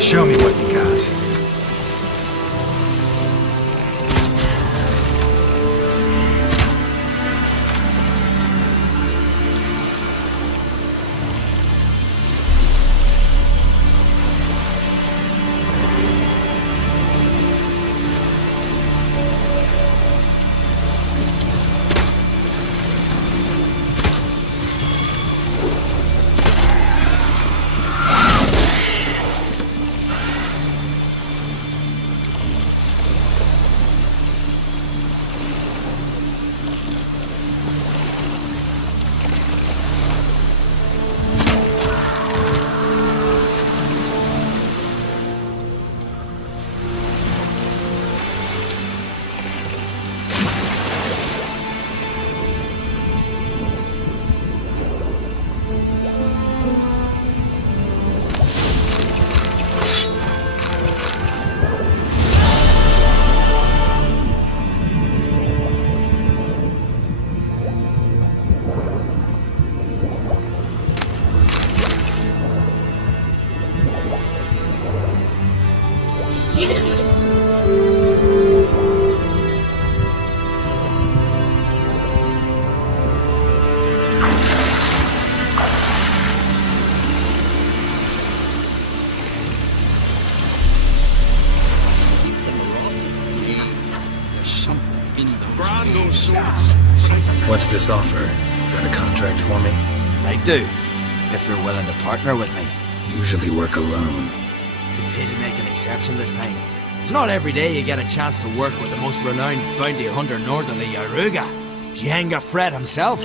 Show me what you got. What's this offer? Got a contract for me? I do, if you're willing to partner with me. Usually work alone. Could pay to make an exception this time. It's not every day you get a chance to work with the most renowned bounty hunter north of the Yaruga, Jenga Fred himself.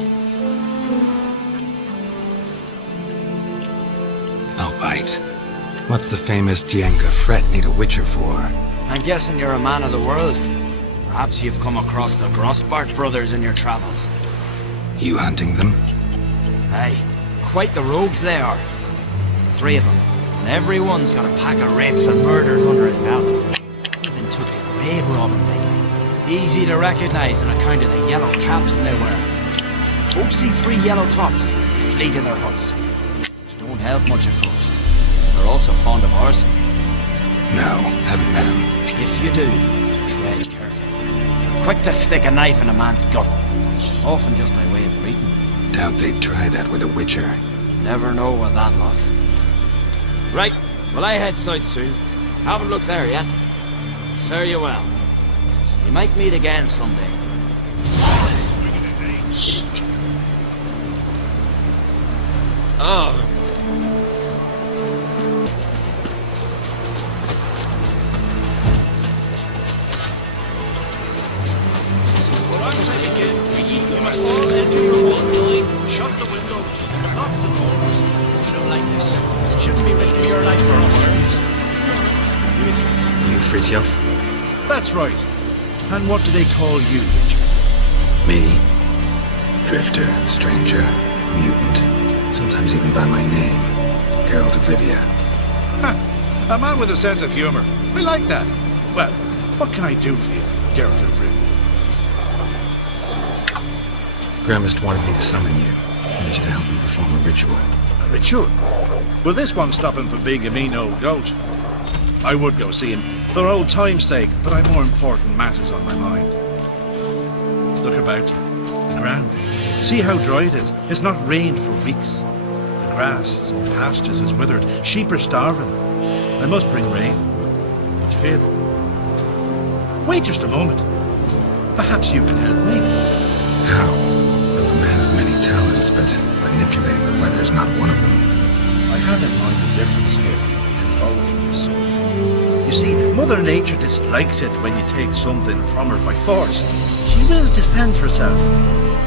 I'll bite. What's the famous Jenga Fred need a witcher for? I'm guessing you're a man of the world. Perhaps you've come across the Grossbart brothers in your travels. You hunting them? Aye, quite the rogues they are. 3 of them, and every one's got a pack of rapes and murders under his belt. Even took the grave robbing lately. Easy to recognize on account of the yellow caps they wear. Folks see 3 yellow tops, they flee to their huts. Which don't help much, of course, because they're also fond of arson. No, haven't met him. If you do, tread careful. They're quick to stick a knife in a man's gut, often just by way of greeting. Doubt they'd try that with a witcher. You never know with that lot. Right, well I head south soon. Haven't looked there yet. Fare you well. We might meet again someday. Oh. Shut the windows, lock the doors. I don't like this. Shouldn't be risking your life for us. You Fritjof? That's right. And what do they call you, Richard? Me? Drifter, stranger, mutant. Sometimes even by my name. Geralt of Rivia. Ha! A man with a sense of humor. We like that. Well, what can I do for you, Geralt of Rivia? Grandmist wanted me to summon you. Need you to help him perform a ritual. A ritual? Will this one stop him from being a mean old goat? I would go see him for old time's sake, but I've more important matters on my mind. Look about you. The ground. See how dry it is. It's not rained for weeks. The grass and pastures is withered. Sheep are starving. I must bring rain. But fear them. Wait just a moment. Perhaps you can help me. How? I'm a man of many talents, but manipulating the weather is not one of them. I have in mind a different skill involving your soul. You see, Mother Nature dislikes it when you take something from her by force. She will defend herself.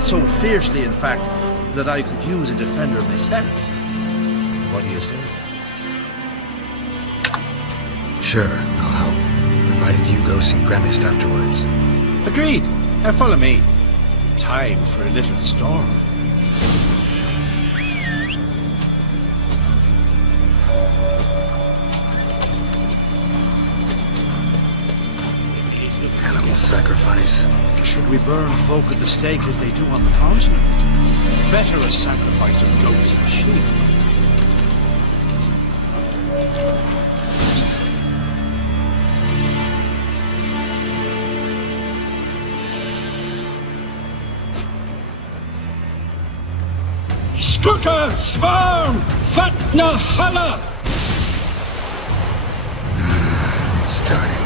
So fiercely, in fact, that I could use a defender myself. What do you say? Sure, I'll help. Provided you go see Grandmist afterwards. Agreed. Now follow me. Time for a little storm. Animal sacrifice. Should we burn folk at the stake as they do on the continent? Better a sacrifice of goats and sheep. Strucker, Swarm, Fatna Hala! It's starting.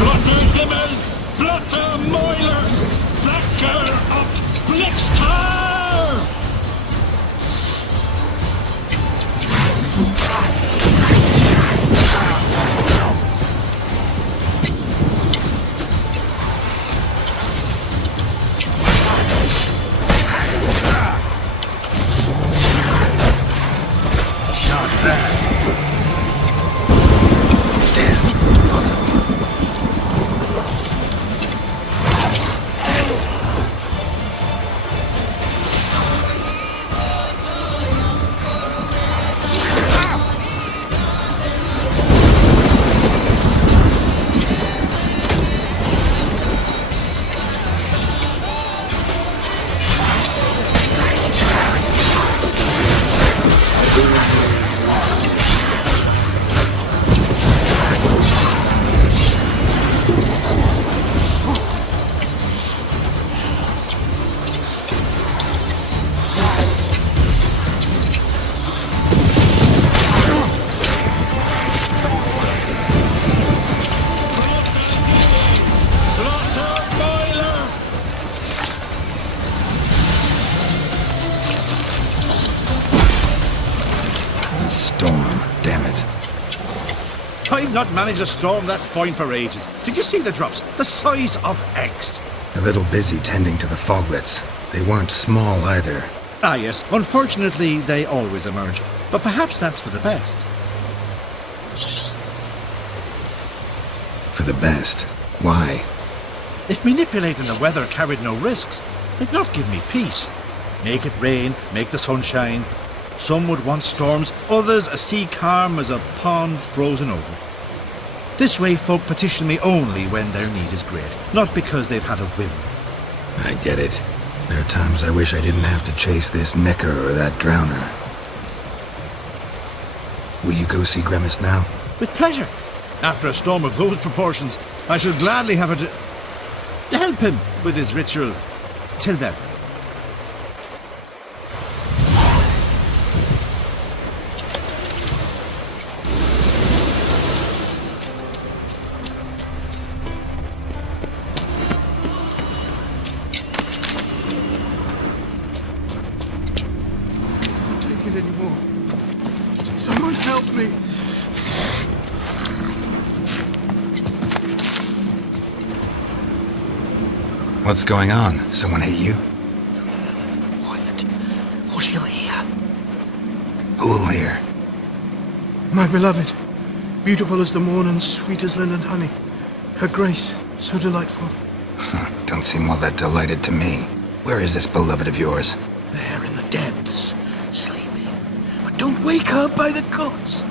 Blotter Himmel, Blotter Mäuler, Flacker of Blitztar! Damn, lots of them. Storm, damn it. I've not managed a storm that fine for ages. Did you see the drops? The size of eggs. A little busy tending to the foglets. They weren't small either. Ah yes, unfortunately they always emerge. But perhaps that's for the best. For the best. Why? If manipulating the weather carried no risks, they'd not give me peace. Make it rain, make the sun shine. Some would want storms, others a sea calm as a pond frozen over. This way folk petition me only when their need is great, not because they've had a whim. I get it. There are times I wish I didn't have to chase this necker or that drowner. Will you go see Grimace now? With pleasure. After a storm of those proportions, I should gladly have it to help him with his ritual. Till then. Anymore. Someone help me. What's going on? Someone hit you? Quiet, or she'll hear. Who'll hear? My beloved, beautiful as the morn and sweet as linen honey. Her grace, so delightful. Don't seem all that delighted to me. Where is this beloved of yours? There in the depths, sleeping. But don't wake her by the gods.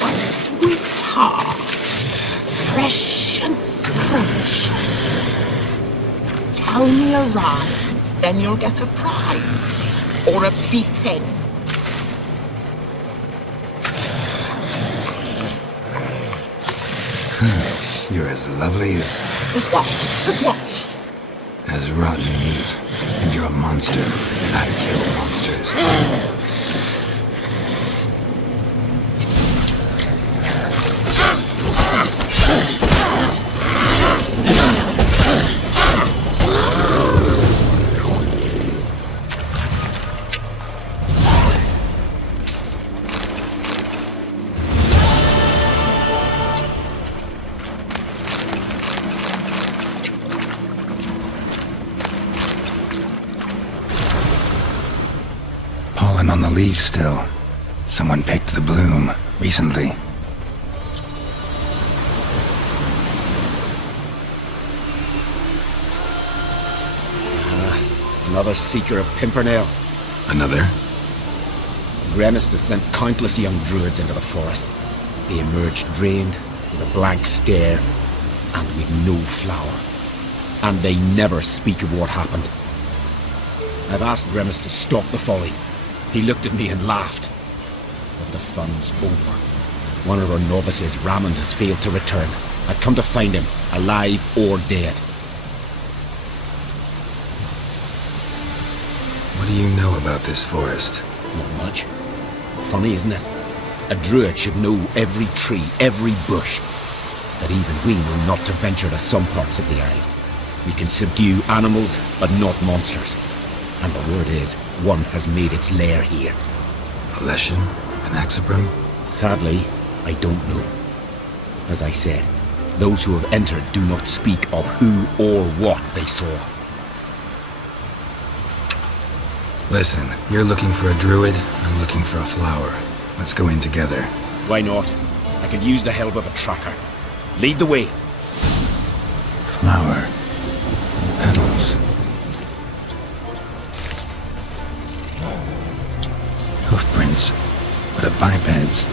A sweetheart, fresh and scrumptious. Tell me a rhyme, then you'll get a prize or a beating. You're as lovely as... As what? As what? as rotten meat. And you're a monster, and I kill monsters. leaves still. Someone picked the bloom recently. Another seeker of Pimpernel. Another? Gremis has sent countless young druids into the forest. They emerged drained, with a blank stare, and with no flower. And they never speak of what happened. I've asked Gremis to stop the folly. He looked at me and laughed. But the fun's over. One of our novices, Ramond, has failed to return. I've come to find him, alive or dead. What do you know about this forest? Not much. Funny, isn't it? A druid should know every tree, every bush. But even we know not to venture to some parts of the area. We can subdue animals, but not monsters. And the word is, one has made its lair here. A Leshen? An Axabrim? Sadly, I don't know. As I said, those who have entered do not speak of who or what they saw. Listen, you're looking for a druid, I'm looking for a flower. Let's go in together. Why not? I could use the help of a tracker. Lead the way. Flower. Petals. Hoofprints. But a biped's.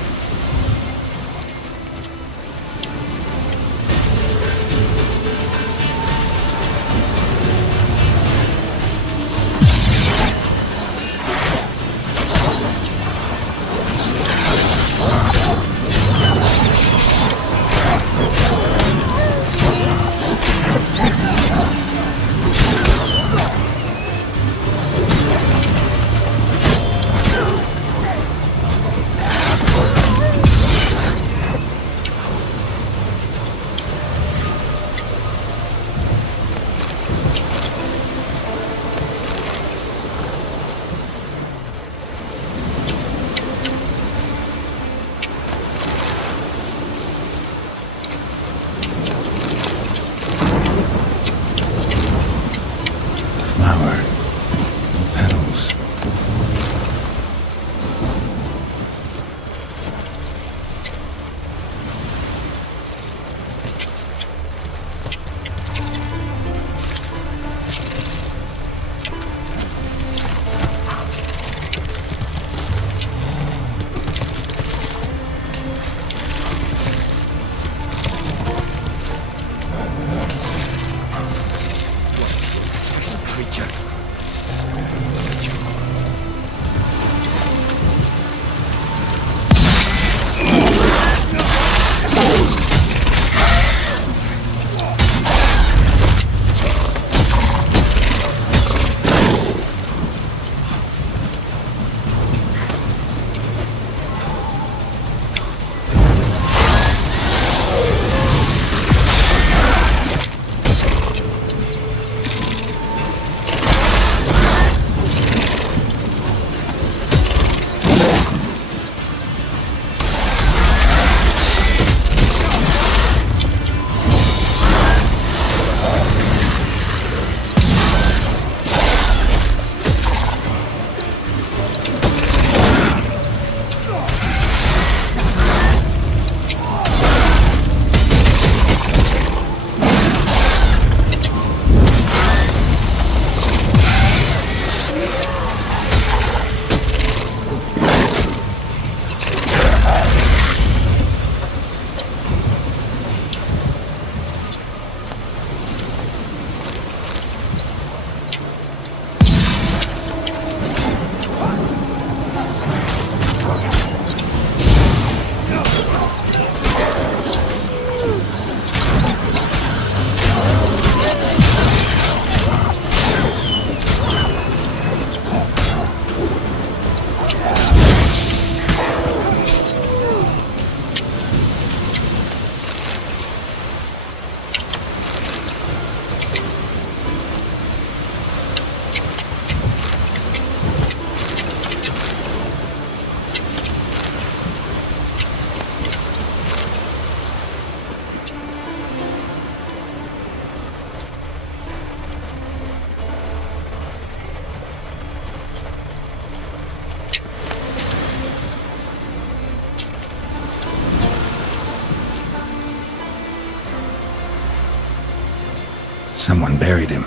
Someone buried him.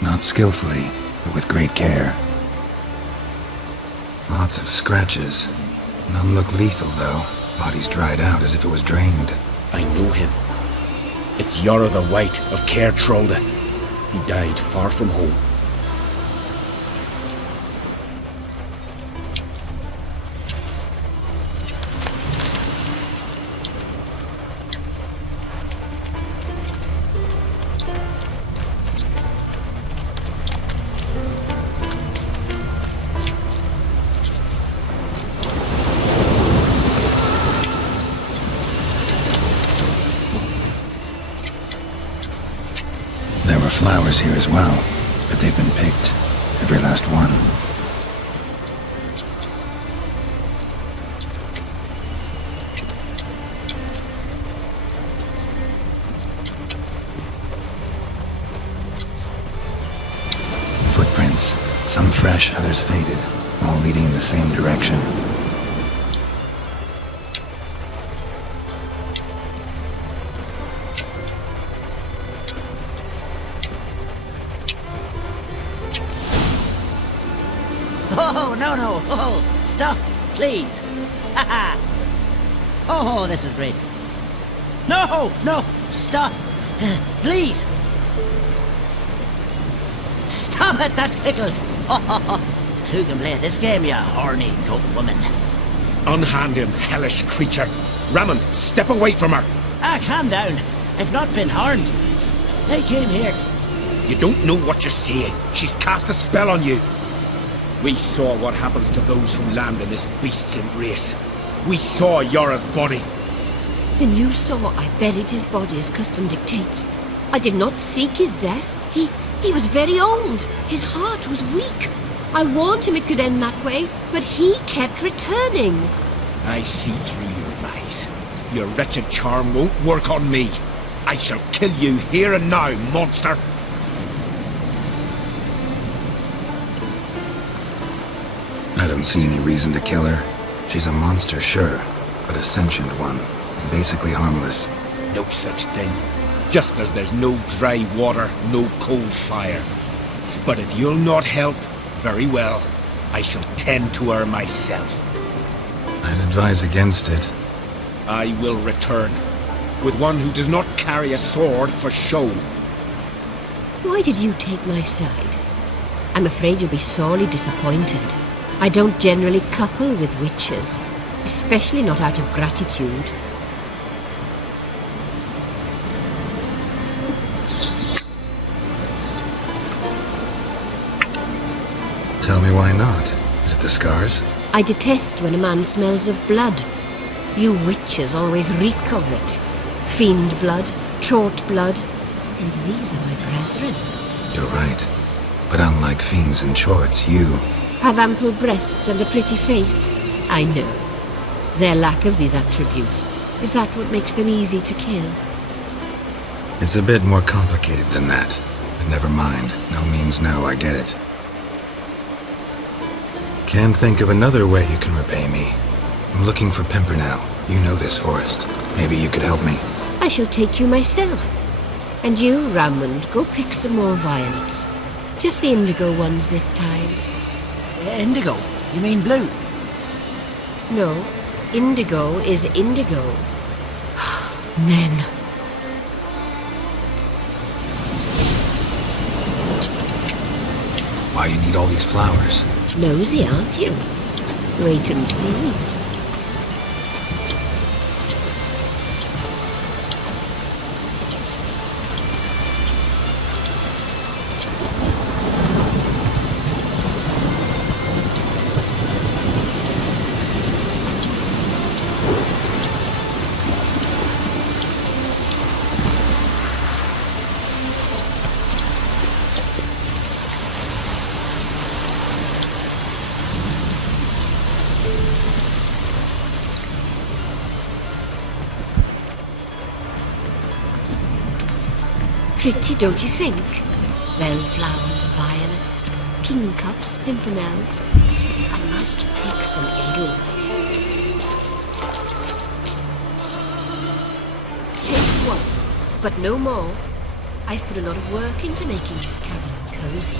Not skillfully, but with great care. Lots of scratches. None look lethal, though. Body's dried out as if it was drained. I know him. It's Yara the White of Caer Trolda. He died far from home. There were flowers here as well, but they've been picked. Every last one. Footprints. Some fresh, others faded. All leading in the same direction. Oh, no, no. Oh, stop, please. Haha. Oh, this is great. No, no, stop. Please. Stop it, that tickles. Oh, two can play this game, you horny goat woman. Unhand him, hellish creature. Raymond, step away from her. Ah, calm down. I've not been harmed. I came here. You don't know what you're saying. She's cast a spell on you. We saw what happens to those who land in this beast's embrace. We saw Yara's body. Then you saw I buried his body as custom dictates. I did not seek his death. He was very old. His heart was weak. I warned him it could end that way, but he kept returning. I see through your lies. Your wretched charm won't work on me. I shall kill you here and now, monster. I don't see any reason to kill her. She's a monster, sure, but a sentient one, and basically harmless. No such thing. Just as there's no dry water, no cold fire. But if you'll not help, very well. I shall tend to her myself. I'd advise against it. I will return, with one who does not carry a sword for show. Why did you take my side? I'm afraid you'll be sorely disappointed. I don't generally couple with witches, especially not out of gratitude. Tell me why not. Is it the scars? I detest when a man smells of blood. You witches always reek of it. Fiend blood, trot blood, and these are my brethren. You're right. But unlike fiends and chorts, you... Have ample breasts and a pretty face. I know. Their lack of these attributes, is that what makes them easy to kill? It's a bit more complicated than that. But never mind. No means no, I get it. Can't think of another way you can repay me. I'm looking for Pimpernel. You know this forest. Maybe you could help me. I shall take you myself. And you, Raymond, go pick some more violets. Just the indigo ones this time. Indigo? You mean blue? No, indigo is indigo. Men. Why you need all these flowers? Nosy, aren't you? Wait and see. Pretty, don't you think? Bellflowers, violets, kingcups, pimpernels. I must pick some edelweiss. Take one, but no more. I've put a lot of work into making this cabin cozy.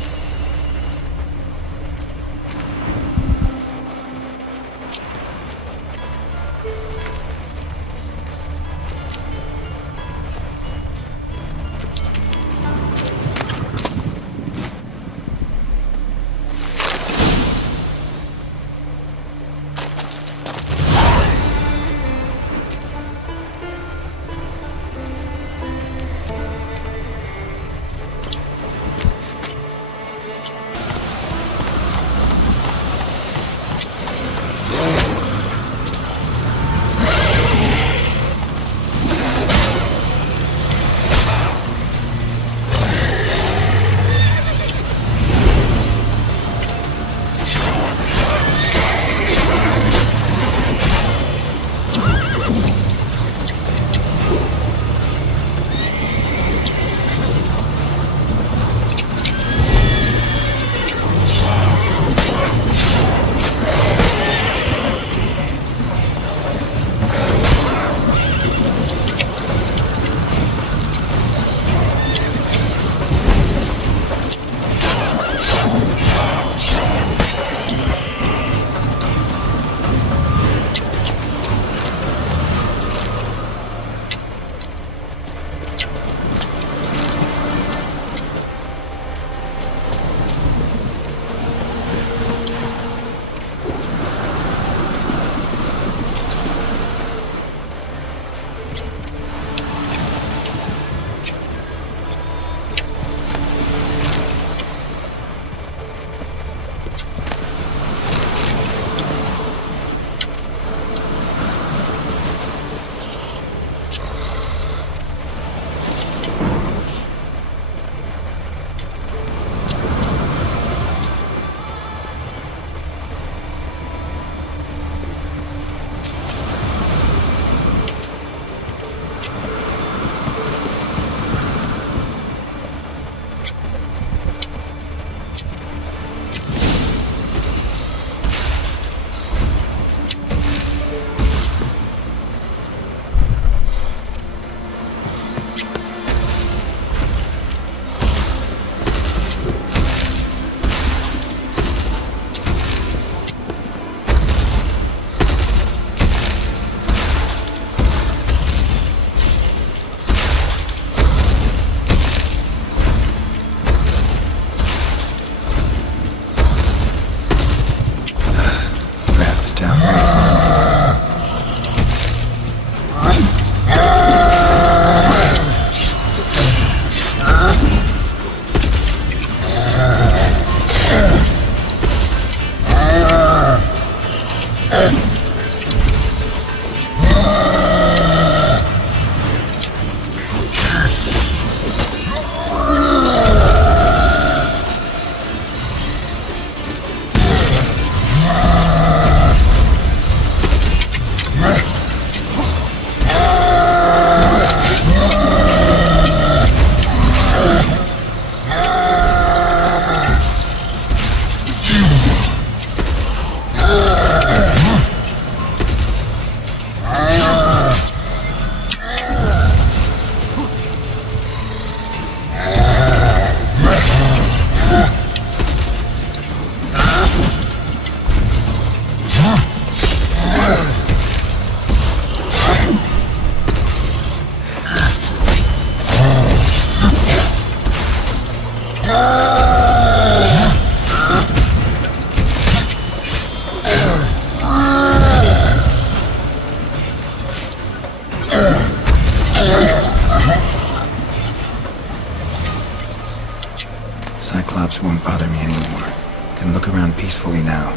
Cyclops won't bother me anymore. Can look around peacefully now.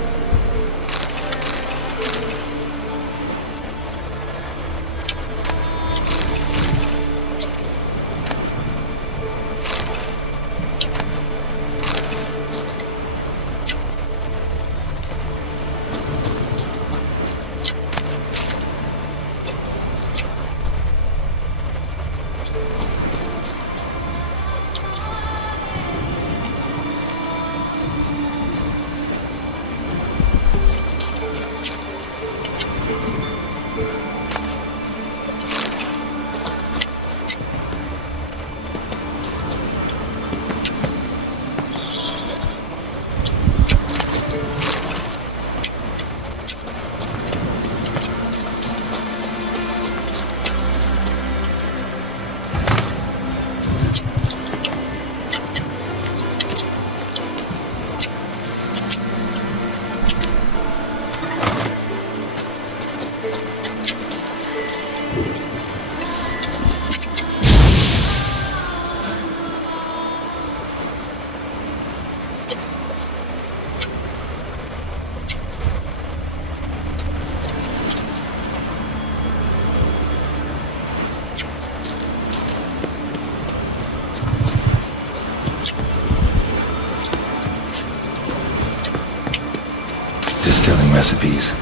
recipes.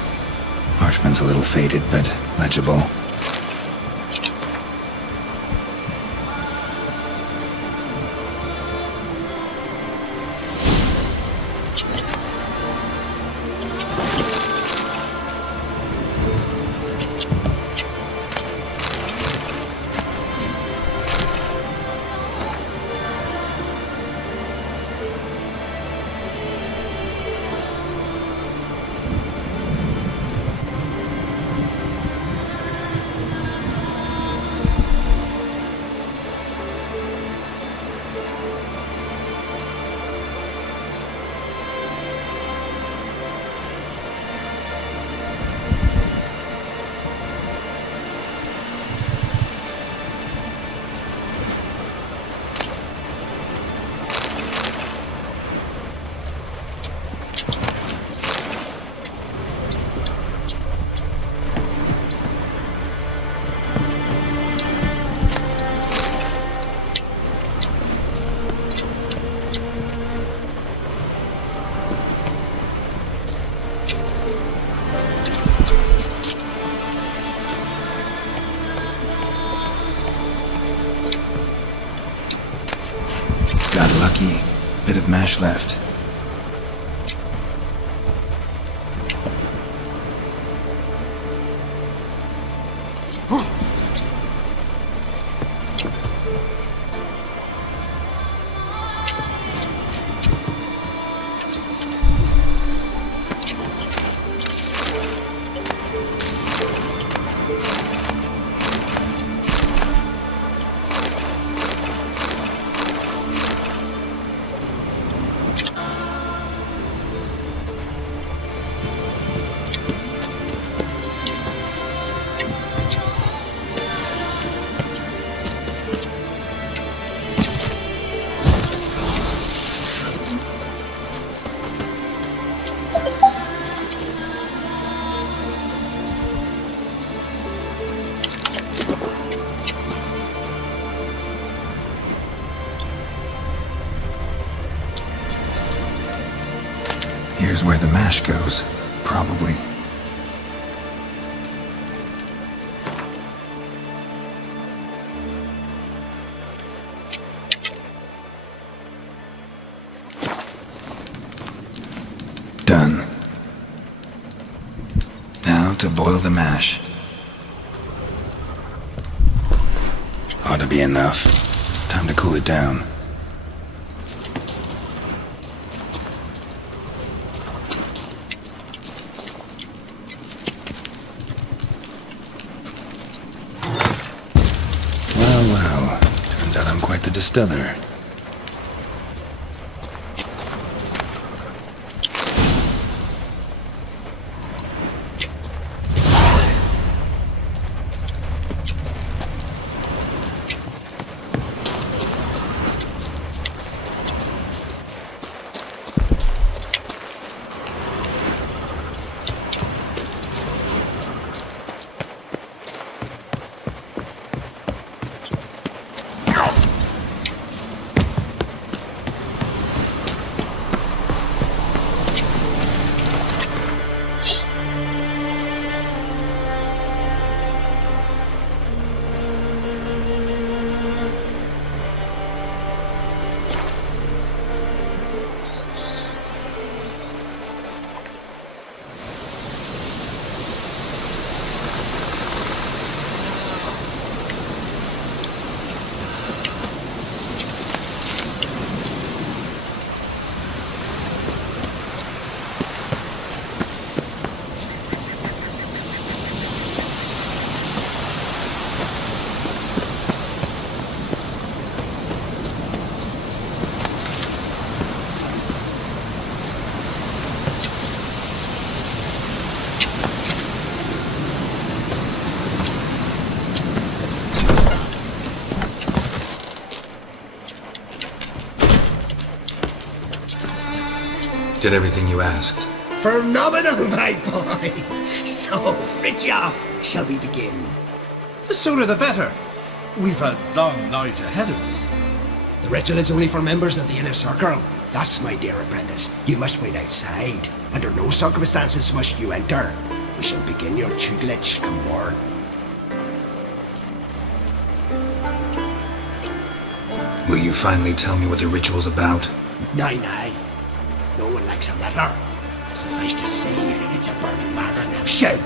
Parchment's a little faded, but legible. Got lucky. Bit of mash left. Here's where the mash goes, probably. Done. Now to boil the mash. Ought to be enough. Time to cool it down. Well, turns out I'm quite the distiller. Did everything you asked. Phenomenal, my boy! So, Fritjof, shall we begin? The sooner the better. We've a long night ahead of us. The ritual is only for members of the inner circle. Thus, my dear apprentice, you must wait outside. Under no circumstances must you enter. We shall begin your tutelage come morn. Will you finally tell me what the ritual's about? Nay, nay. No one likes a matter. Suffice to say, it's a burning matter now. Shout!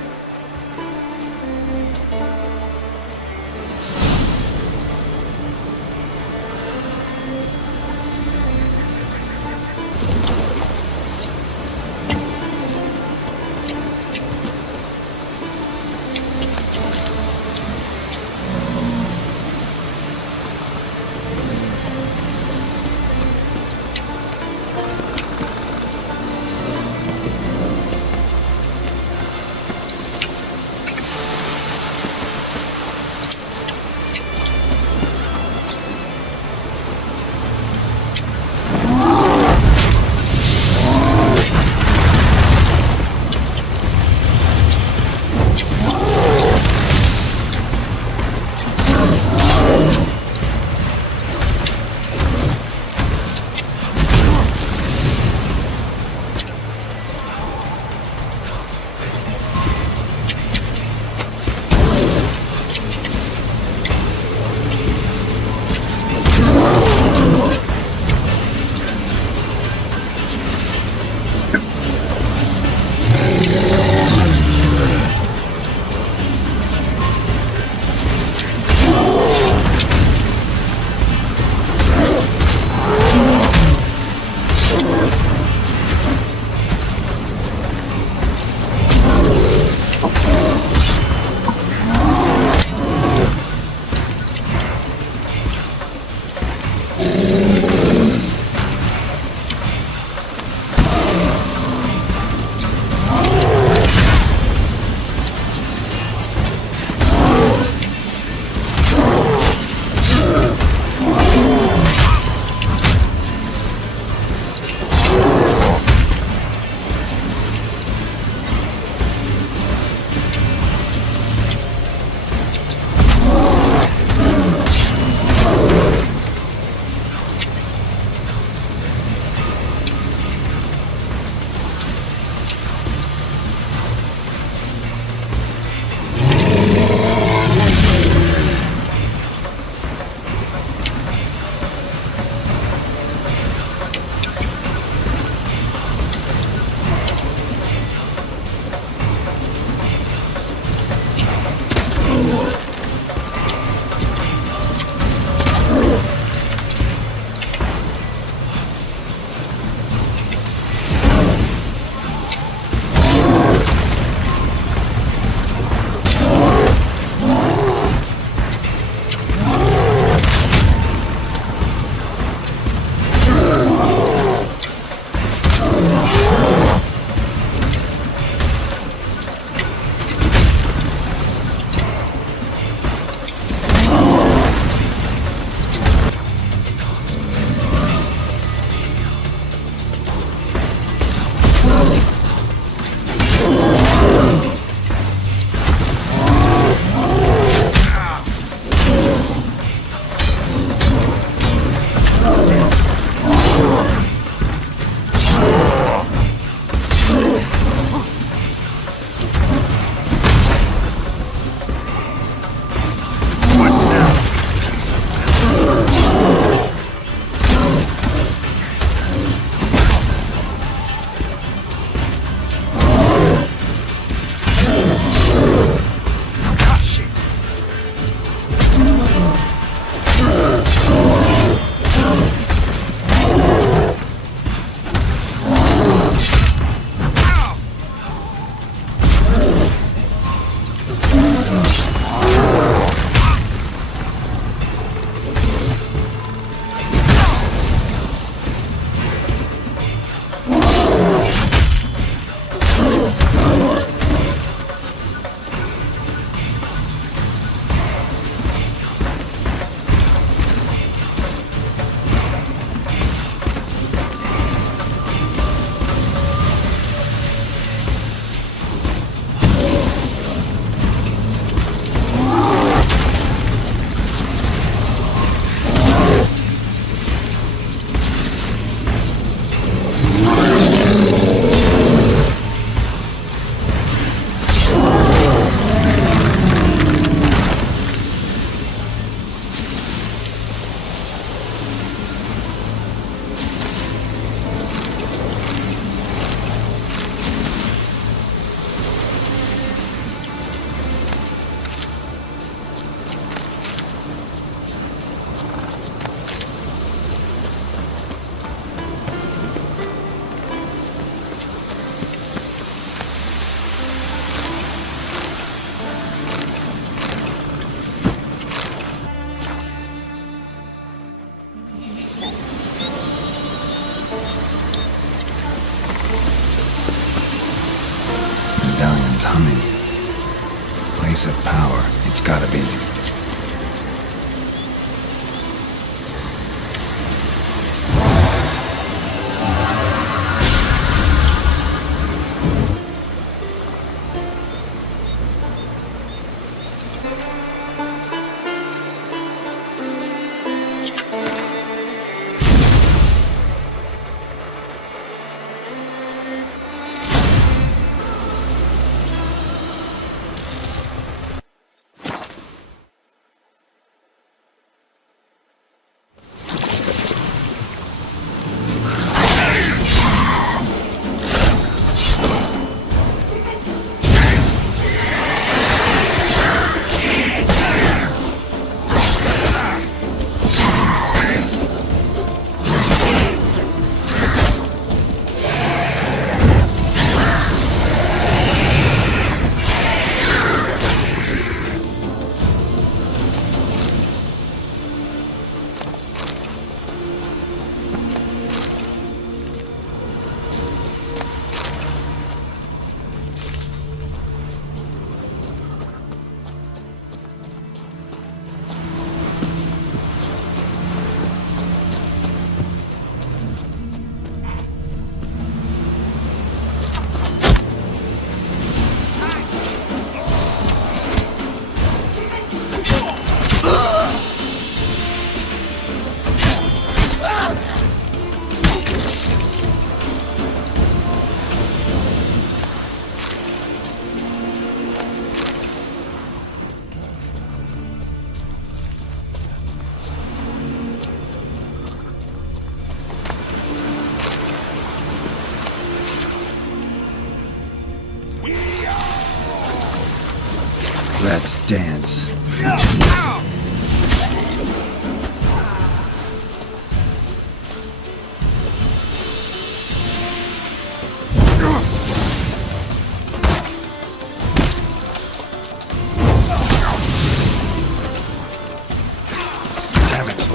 place of power. It's gotta be. Let's dance. Damn it.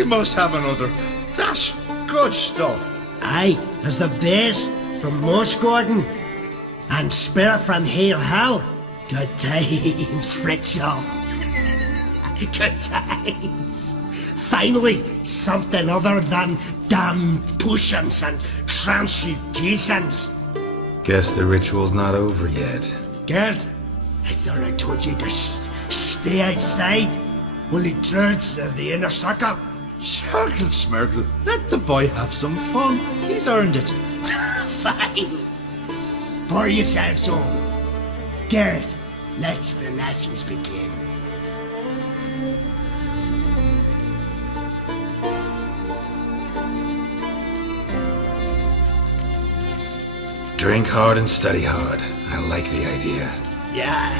I must have another. That's good stuff. Aye, there's the base from Moss Gordon. And spare from Hale Hell. Good times, Fritjof. Good times. Finally, something other than damn potions and transmutations. Guess the ritual's not over yet. Gerd, I thought I told you to stay outside. Only druids are the inner circle. Circle Smirkle, let the boy have some fun. He's earned it. Fine. Pour yourselves home. Gerd, let the lessons begin. Drink hard and study hard. I like the idea. Yeah.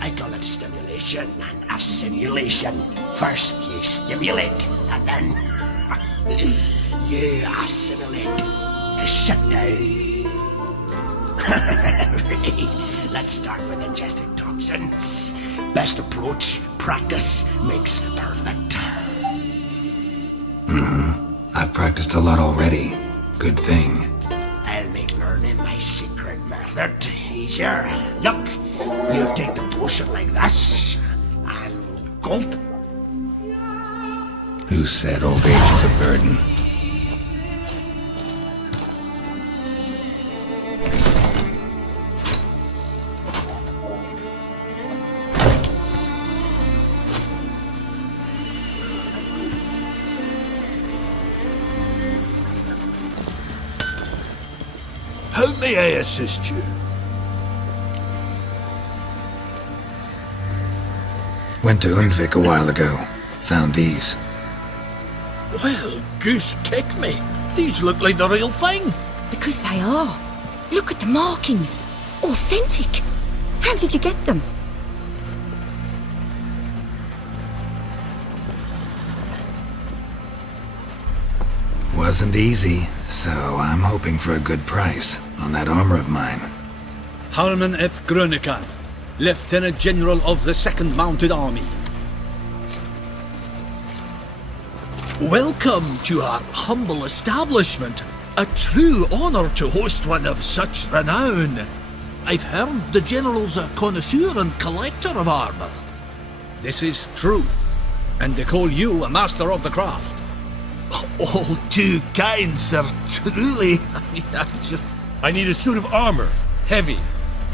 I call it stimulation and assimilation. First you stimulate, and then you assimilate. Shut down. Right. Let's start with ingesting toxins. Best approach, practice makes perfect. I've practiced a lot already. Good thing. I'll make learning my secret method easier. Look, you take the potion like this, and gulp. Who said old age is a burden? How may I assist you? Went to Undvik a while ago. Found these. Well, goose kick me. These look like the real thing. Because they are. Look at the markings. Authentic. How did you get them? Wasn't easy, so I'm hoping for a good price on that armor of mine. Harman ep Grönekan, Lieutenant General of the 2nd Mounted Army. Welcome to our humble establishment. A true honor to host one of such renown. I've heard the General's a connoisseur and collector of armor. This is true, and they call you a master of the craft. All too kind, sir. Truly. I need a suit of armor, heavy,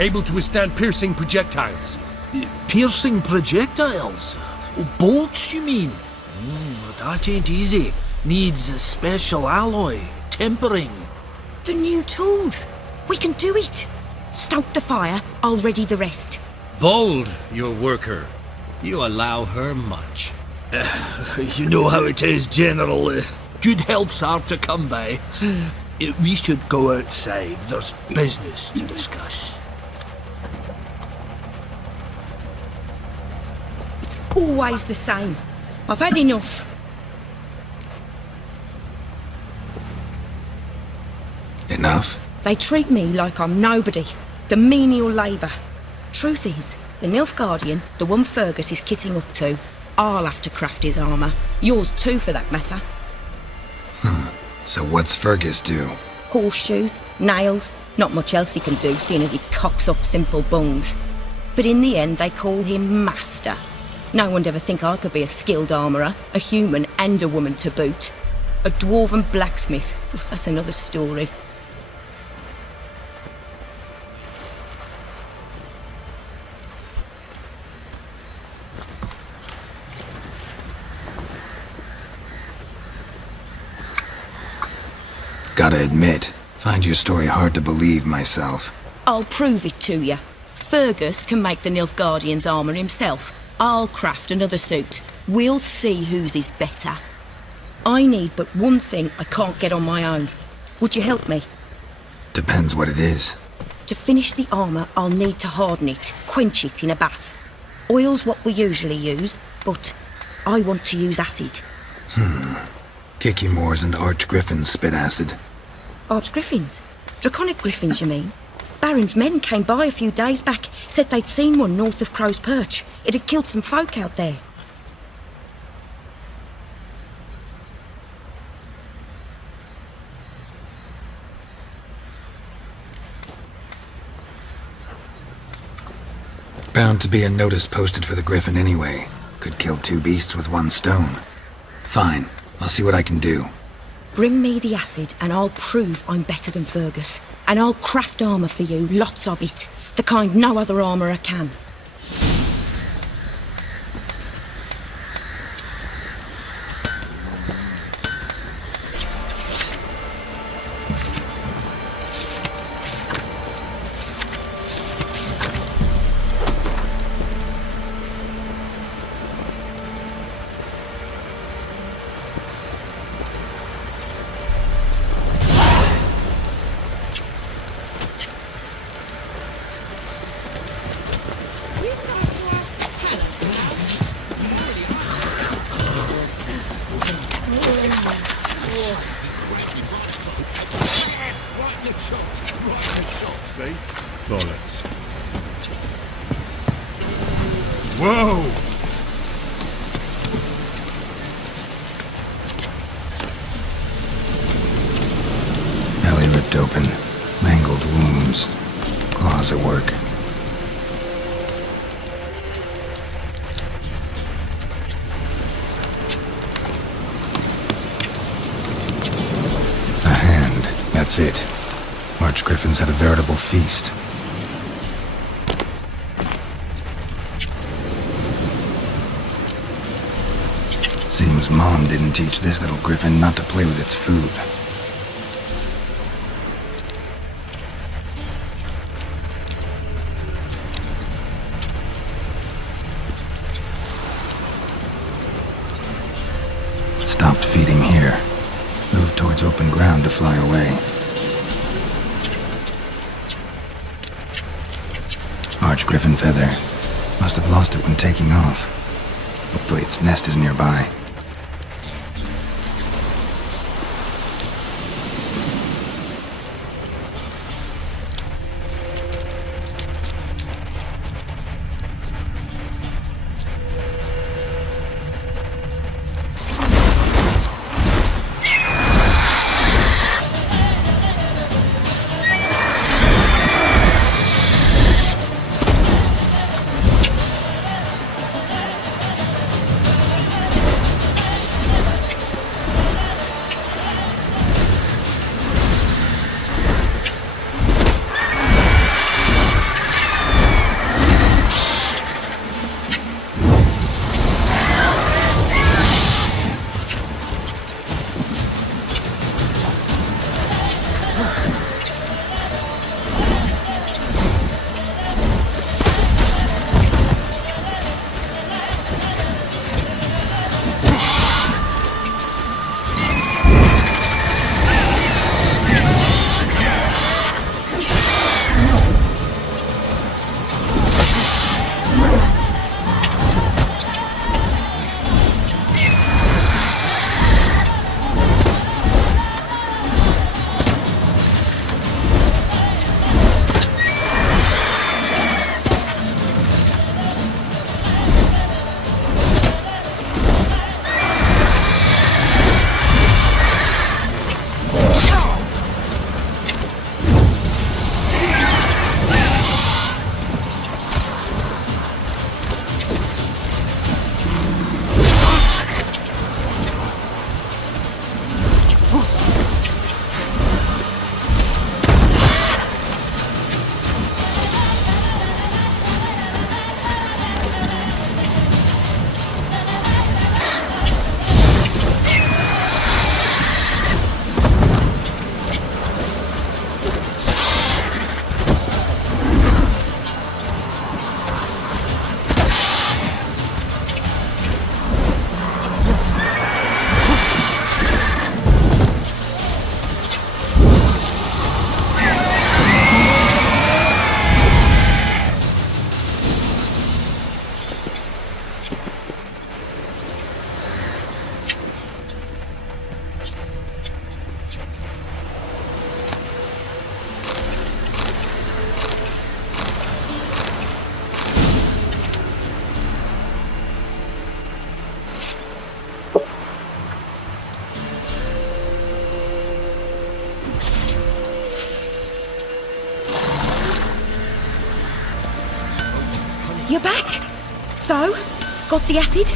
able to withstand piercing projectiles. Piercing projectiles? Bolts, you mean? That ain't easy. Needs a special alloy, tempering. The new tools. We can do it. Stoke the fire, I'll ready the rest. Bold, your worker. You allow her much. You know how it is, General. Good help's hard to come by. We should go outside. There's business to discuss. It's always the same. I've had enough. Enough? They treat me like I'm nobody. The menial labour. Truth is, the Nilfgaardian, the one Fergus is kissing up to, I'll have to craft his armour. Yours too, for that matter. So what's Fergus do? Horseshoes, nails, not much else he can do, seeing as he cocks up simple bungs. But in the end, they call him Master. No one'd ever think I could be a skilled armourer, a human and a woman to boot. A dwarven blacksmith, that's another story. Gotta admit, find your story hard to believe myself. I'll prove it to you. Fergus can make the Nilfgaardian's armour himself. I'll craft another suit. We'll see whose is better. I need but one thing I can't get on my own. Would you help me? Depends what it is. To finish the armour, I'll need to harden it, quench it in a bath. Oil's what we usually use, but I want to use acid. Kicky Moors and Arch Griffins spit acid. Archgriffins? Draconic griffins, you mean? Baron's men came by a few days back, said they'd seen one north of Crow's Perch. It had killed some folk out there. Bound to be a notice posted for the Griffin anyway. Could kill two beasts with one stone. Fine, I'll see what I can do. Bring me the acid and I'll prove I'm better than Fergus. And I'll craft armour for you, lots of it. The kind no other armourer can. See? Bollocks. Whoa! Belly ripped open, mangled wounds, claws at work. A hand, that's it. March Griffins had a veritable feast. Seems Mom didn't teach this little griffin not to play with its food. Stopped feeding here. Moved towards open ground to fly away. Arch Griffin feather. Must have lost it when taking off. Hopefully its nest is nearby. You're back? So, got the acid?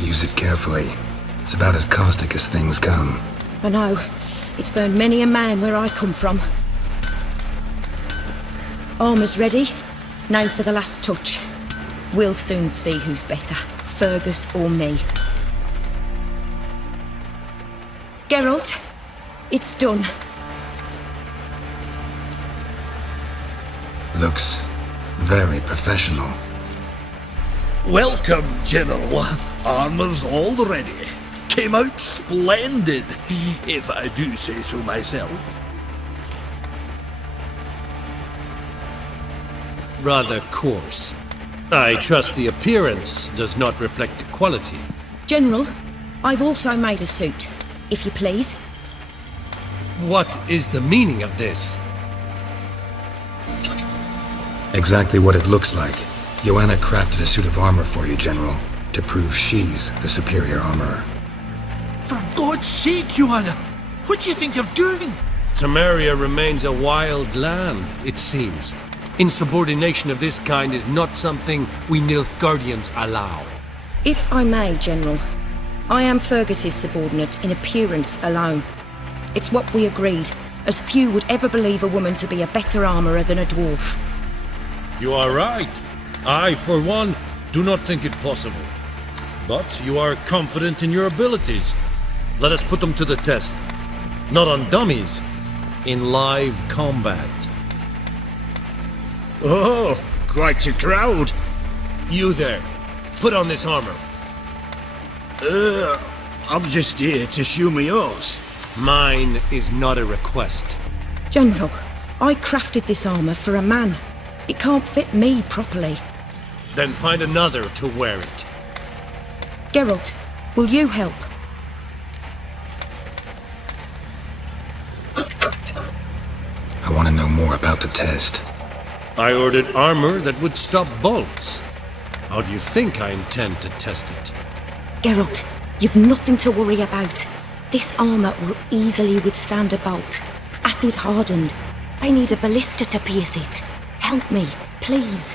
Use it carefully. It's about as caustic as things come. I know. It's burned many a man where I come from. Armour's ready. Now for the last touch. We'll soon see who's better, Fergus or me. Geralt, it's done. Looks very professional. Welcome, General. Armour's all ready. Came out splendid, if I do say so myself. Rather coarse. I trust the appearance does not reflect the quality. General, I've also made a suit, if you please. What is the meaning of this? Exactly what it looks like. Joanna crafted a suit of armor for you, General, to prove she's the superior armorer. For God's sake, Joanna, what do you think you're doing? Temeria remains a wild land, it seems. Insubordination of this kind is not something we Nilfgaardians allow. If I may, General, I am Fergus's subordinate in appearance alone. It's what we agreed, as few would ever believe a woman to be a better armourer than a dwarf. You are right. I, for one, do not think it possible. But you are confident in your abilities. Let us put them to the test. Not on dummies, in live combat. Oh, quite a crowd. You there, put on this armor. I'm just here to show me yours. Mine is not a request. General, I crafted this armour for a man. It can't fit me properly. Then find another to wear it. Geralt, will you help? I want to know more about the test. I ordered armor that would stop bolts. How do you think I intend to test it? Geralt, you've nothing to worry about. This armour will easily withstand a bolt. Acid hardened. They need a ballista to pierce it. Help me, please.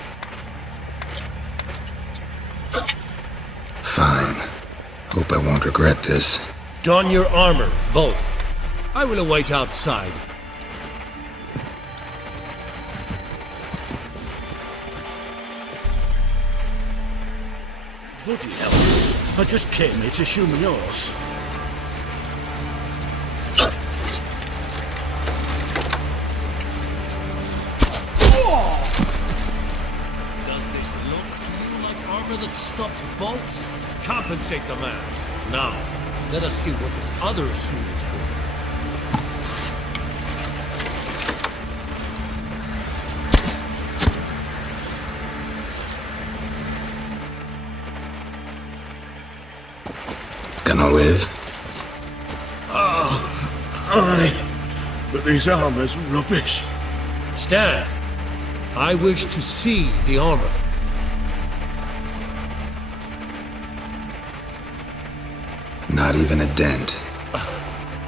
Fine. Hope I won't regret this. Don your armor, both. I will await outside. Bloody hell. I just came here to show me yours. Does this look to you like armor that stops bolts? Compensate the man. Now, let us see what this other suit is worth. Gonna live? Aye, but this armor's rubbish. Stand. I wish to see the armor. Not even a dent.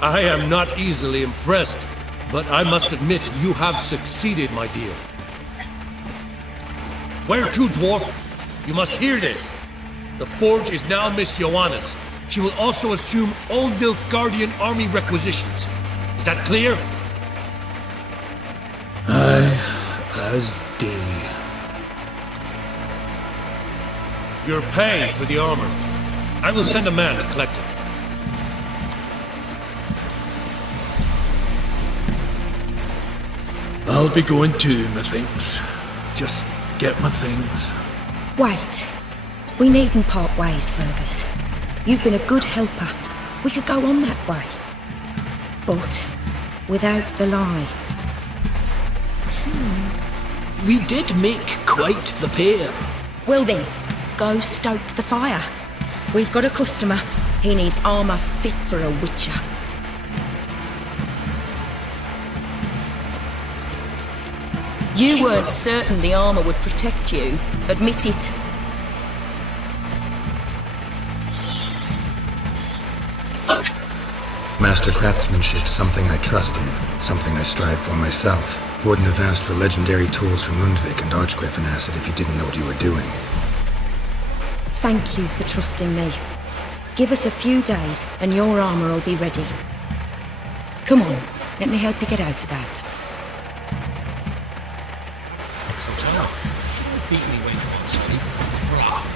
I am not easily impressed, but I must admit you have succeeded, my dear. Where to, dwarf? You must hear this. The forge is now Miss Joanna's. She will also assume all Nilfgaardian army requisitions. Is that clear? Aye, as day. Your pay for the armor. I will send a man to collect it. I'll be going too, methinks. Just get my things. Wait. We needn't part ways, Fergus. You've been a good helper. We could go on that way. But without the lie. We did make quite the pair. Well then, go stoke the fire. We've got a customer. He needs armour fit for a witcher. You weren't certain the armour would protect you. Admit it. Master craftsmanship's something I trust in, something I strive for myself. Wouldn't have asked for legendary tools from Undvik and Archgriffin Acid if you didn't know what you were doing. Thank you for trusting me. Give us a few days and your armour will be ready. Come on, let me help you get out of that. So, Tara, beat me Wednesday, sorry. Right.